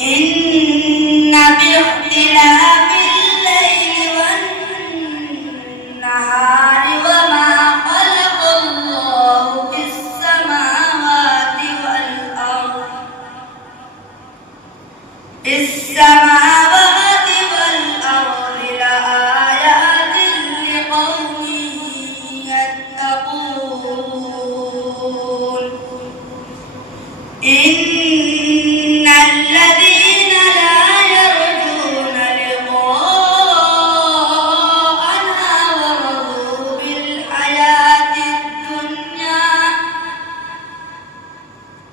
إن باختلاف الليل والنهار وما خلق الله في السماوات والأرض لآيات لقوم يتقون. إن الذين لا يرجون لقاءنا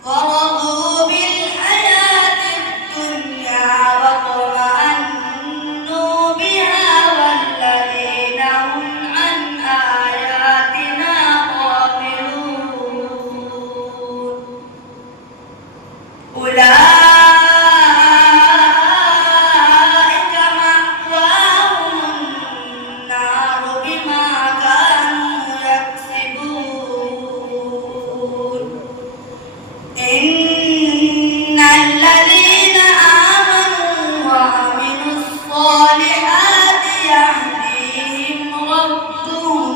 ورضوا بالحياة الدنيا واطمأنوا بها والذين هم عن آياتنا غافلون أولئك مأواهم النار بما كانوا يكسبون. إن الذين آمنوا وعملوا الصالحات يهديهم ربهم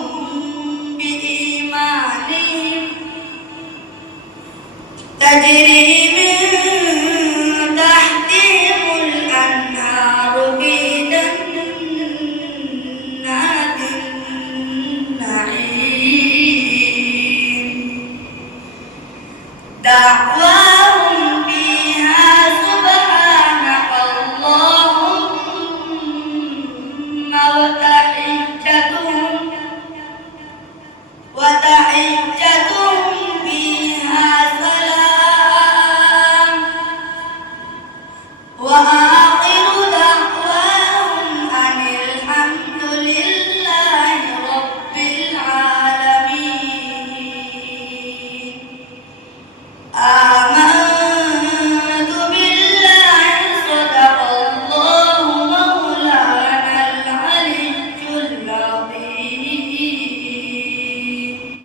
بإيمانهم تجري